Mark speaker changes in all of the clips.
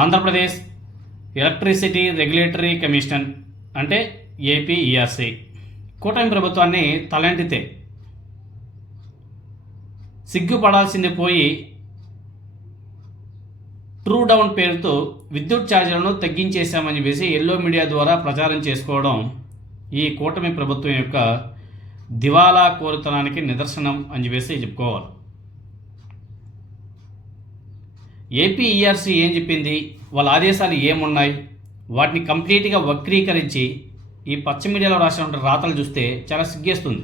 Speaker 1: Andhra Pradesh electricity regulatory commission అంటే APERC. కూటమి ప్రభుత్వాన్ని తలంటితే సిగ్గుపడాల్సింది పోయి ట్రూ డౌన్ పేరుతో విద్యుత్ ఛార్జీలను తగ్గించేశామని చెప్పేసి ఎల్లో మీడియా ద్వారా ప్రచారం చేసుకోవడం ఈ కూటమి ప్రభుత్వం యొక్క దివాలా కోరుతనానికి నిదర్శనం అని చెప్పేసి చెప్పుకోవాలి. ఏపీఈఆర్సీ ఏం చెప్పింది? వాళ్ళ ఆదేశాలు ఏమున్నాయి? వాటిని కంప్లీట్గా వక్రీకరించి ఈ పచ్చ మీడియాలో రాసినటువంటి రాతలు చూస్తే చాలా సిగ్గేస్తుంది.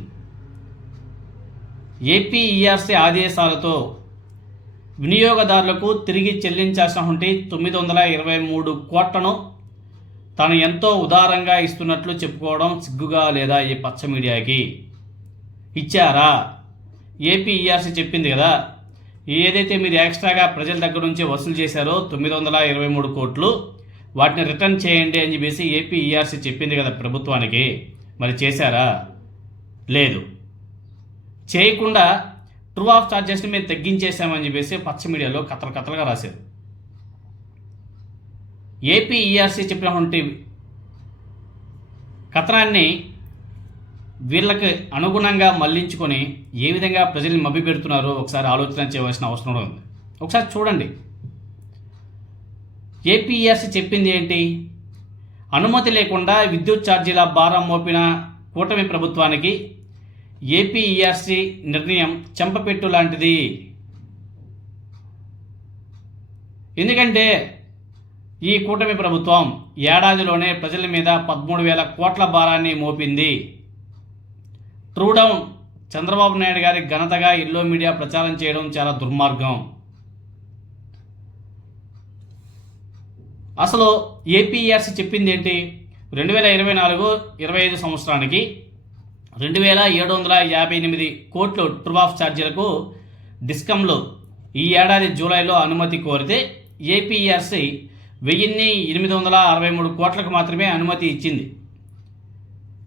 Speaker 1: ఏపీఈఆర్సీ ఆదేశాలతో వినియోగదారులకు తిరిగి చెల్లించాల్సినటువంటి తొమ్మిది వందల ఇరవై మూడు కోట్లను తాను ఎంతో ఉదారంగా ఇస్తున్నట్లు చెప్పుకోవడం సిగ్గుగా లేదా ఈ పచ్చ మీడియాకి? ఇచ్చారా? ఏపీఈఆర్సీ చెప్పింది కదా. ఏదైతే మీరు ఎక్స్ట్రాగా ప్రజల దగ్గర నుంచి వసూలు చేశారో తొమ్మిది వందల ఇరవై మూడు కోట్లు వాటిని రిటర్న్ చేయండి అని చెప్పేసి ఏపీ ఈఆర్సీ చెప్పింది కదా ప్రభుత్వానికి. మరి చేశారా? లేదు. చేయకుండా ట్రూ ఆఫ్ ఛార్జెస్ని మేము తగ్గించేశామని చెప్పేసి పచ్చ మీడియాలో కథలు కథలుగా రాశారు. ఏపీ ఈఆర్సీ చెప్పినటువంటి కథనాన్ని వీళ్ళకి అనుగుణంగా మళ్ళించుకొని ఏ విధంగా ప్రజల్ని మభ్య పెడుతున్నారో ఒకసారి ఆలోచన చేయవలసిన అవసరం ఉంది. ఒకసారి చూడండి. ఏపీఎస్సి చెప్పింది ఏంటి? అనుమతి లేకుండా విద్యుత్ ఛార్జీల భారం మోపిన కూటమి ప్రభుత్వానికి ఏపీఈఆర్సీ నిర్ణయం చెంపపెట్టు లాంటిది. ఎందుకంటే ఈ కూటమి ప్రభుత్వం ఏడాదిలోనే ప్రజల మీద పదమూడు వేల కోట్ల భారాన్ని మోపింది. త్రూ డౌన్ చంద్రబాబు నాయుడు గారి ఘనతగా ఇల్లో మీడియా ప్రచారం చేయడం చాలా దుర్మార్గం. అసలు ఏపీఆర్సీ చెప్పింది ఏంటి? రెండు వేల ఇరవై నాలుగు ఇరవై ఐదు సంవత్సరానికి రెండు వేల ఏడు వందల యాభై ఎనిమిది కోట్లు ట్రూ ఆఫ్ ఛార్జీలకు డిస్కంలో ఈ ఏడాది జూలైలో అనుమతి కోరితే ఏపీఆర్సీ వెయ్యిన్ని ఎనిమిది వందల అరవై మూడు కోట్లకు మాత్రమే అనుమతి ఇచ్చింది.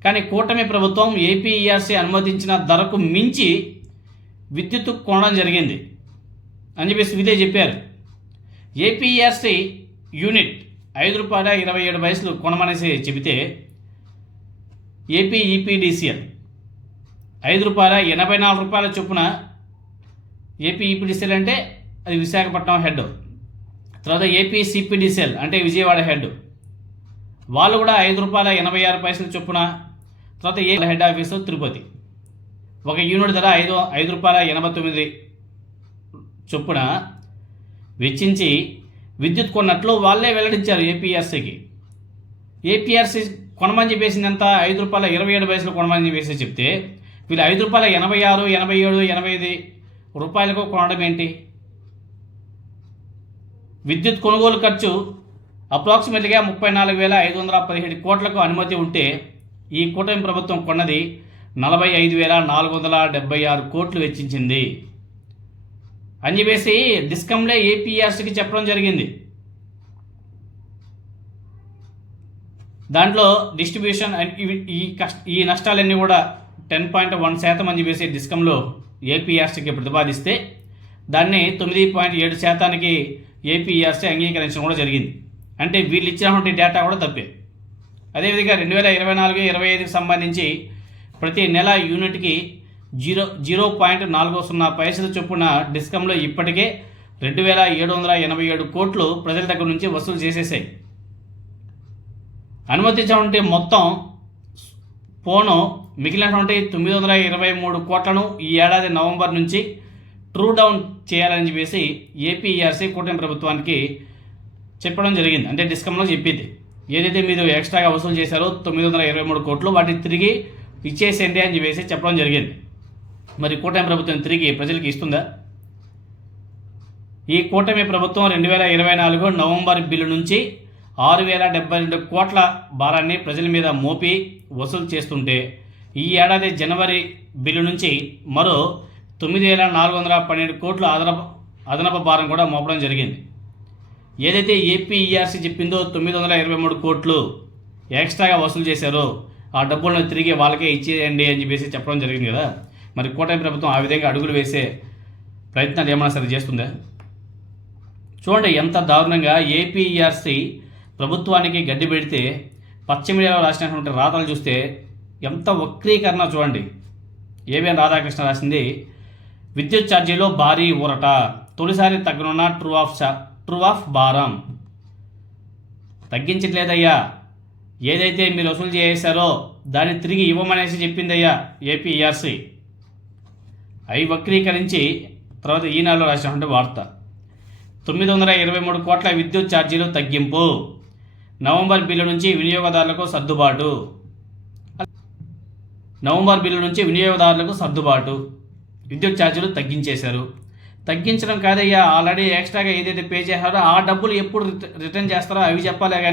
Speaker 1: కానీ కూటమి ప్రభుత్వం ఏపీఈఆర్సీ అనుమతించిన ధరకు మించి విద్యుత్ కొనడం జరిగింది అని చెప్పేసి ఇదే చెప్పారు. ఏపీఈఆర్సీ యూనిట్ ఐదు రూపాయల ఇరవై ఏడు వయసులు కొనమనేసి చెబితే ఏపీఈపీడీసీఎల్ ఐదు రూపాయల ఎనభై నాలుగు రూపాయల చొప్పున ఏపీఈపీడీసీఎల్ అంటే అది విశాఖపట్నం హెడ్. తర్వాత ఏపీసీపీడీసీఎల్ అంటే విజయవాడ హెడ్. వాళ్ళు కూడా ఐదు రూపాయల ఎనభై ఆరు పైసల చొప్పున తర్వాత ఏ హెడ్ ఆఫీసు తిరుపతి. ఒక యూనిట్ ధర ఐదు ఐదు రూపాయల ఎనభై తొమ్మిది చొప్పున వెచ్చించి విద్యుత్ కొన్నట్లు వాళ్ళే వెల్లడించారు ఏపీఆర్సీకి ఏపీఆర్సీ కొనమని చెప్పేసింది ఎంత? ఐదు రూపాయల ఇరవై ఏడు పైసలు కొనమని చెప్పేసి చెప్తే వీళ్ళు ఐదు రూపాయల ఎనభై ఆరు ఎనభై ఏడు ఎనభై ఐదు రూపాయలకు కొనడం ఏంటి? విద్యుత్ కొనుగోలు ఖర్చు అప్రాక్సిమేట్గా ముప్పై నాలుగు వేల ఐదు వందల పదిహేడు కోట్లకు అనుమతి ఉంటే ఈ కూటమి ప్రభుత్వం కొన్నది నలభై ఐదు వేల నాలుగు వందల డెబ్బై ఆరు కోట్లు వెచ్చించింది. అని చెప్పేసి డిస్కంలే ఏపీఆర్సీకి చెప్పడం జరిగింది. దాంట్లో డిస్ట్రిబ్యూషన్ అండ్ ఈ కష్ట ఈ నష్టాలన్నీ కూడా టెన్ పాయింట్ వన్ శాతం అని చెప్పేసి డిస్కంలో ఏపీఆర్సీకి ప్రతిపాదిస్తే దాన్ని తొమ్మిది పాయింట్ ఏడు శాతానికి ఏపీఆర్సీ అంగీకరించడం కూడా జరిగింది. అంటే వీళ్ళు ఇచ్చినటువంటి డేటా కూడా తప్పే. అదేవిధంగా రెండు వేల ఇరవై నాలుగు ఇరవై ఐదుకి సంబంధించి ప్రతి నెల యూనిట్కి జీరో జీరో పాయింట్ నాలుగు సున్నా పైసలు చొప్పున డిస్కంలో ఇప్పటికే రెండు వేల ఏడు వందల ఎనభై ఏడు కోట్లు ప్రజల దగ్గర నుంచి వసూలు చేసేసాయి. అనుమతించినటువంటి మొత్తం పోను మిగిలినటువంటి తొమ్మిది వందల ఇరవై మూడు కోట్లను ఈ ఏడాది నవంబర్ నుంచి ట్రూ డౌన్ చేయాలని చెప్పేసి ఏపీఈఆర్సీ కూటమి ప్రభుత్వానికి చెప్పడం జరిగింది. అంటే డిస్కంలో చెప్పింది. ఏదైతే మీరు ఎక్స్ట్రాగా వసూలు చేశారో తొమ్మిది వందల ఇరవై మూడు కోట్లు వాటిని తిరిగి ఇచ్చేసేయండి అని చెప్పేసి చెప్పడం జరిగింది. మరి కూటమి ప్రభుత్వం తిరిగి ప్రజలకు ఇస్తుందా? ఈ కూటమి ప్రభుత్వం రెండు వేల ఇరవై నాలుగు నవంబర్ బిల్లు నుంచి ఆరు వేల డెబ్బై రెండు కోట్ల భారాన్ని ప్రజల మీద మోపి వసూలు చేస్తుంటే ఈ ఏడాది జనవరి బిల్లు నుంచి మరో తొమ్మిది వేల నాలుగు వందల పన్నెండు కోట్ల అదనపు అదనపు భారం కూడా మోపడం జరిగింది. ఏదైతే ఏపీఈఆర్సీ చెప్పిందో తొమ్మిది వందల ఇరవై మూడు కోట్లు ఎక్స్ట్రాగా వసూలు చేశారో ఆ డబ్బులను తిరిగి వాళ్ళకే ఇచ్చేయండి అని చెప్పేసి చెప్పడం జరిగింది కదా. మరి కూటమి ప్రభుత్వం ఆ విధంగా అడుగులు వేసే ప్రయత్నాలు ఏమైనా సరే చేస్తుందా? చూడండి ఎంత దారుణంగా ఏపీఈఆర్సీ ప్రభుత్వానికి గడ్డి పెడితే పశ్చిమ మీడియాలో రాసినటువంటి రాతలు చూస్తే ఎంత వక్రీకరణ చూడండి. ఏబిఎన్ రాధాకృష్ణ రాసింది విద్యుత్ ఛార్జీలో భారీ ఊరట తొలిసారి తగ్గనున్న ట్రూ ఆఫ్ చా- ఆఫ్ భారం తగ్గించట్లేదయ్యా. ఏదైతే మీరు వసూలు చేశారో దాన్ని తిరిగి ఇవ్వమనేసి చెప్పిందయ్యా ఏపీఈఆర్సీ అవి వక్రీకరించి తర్వాత ఈనాడులో రాసినటువంటి వార్త. తొమ్మిది వందల ఇరవై మూడు కోట్ల విద్యుత్ ఛార్జీలు తగ్గింపు. నవంబర్ బిల్లు నుంచి వినియోగదారులకు సర్దుబాటు. నవంబర్ బిల్లు నుంచి వినియోగదారులకు సర్దుబాటు. విద్యుత్ ఛార్జీలు తగ్గించేశారు. తగ్గించడం కాదయ్యా. ఆల్రెడీ ఎక్స్ట్రాగా ఏదైతే పే చేశారో ఆ డబ్బులు ఎప్పుడు రిటర్న్ చేస్తారో అవి చెప్పాలి కానీ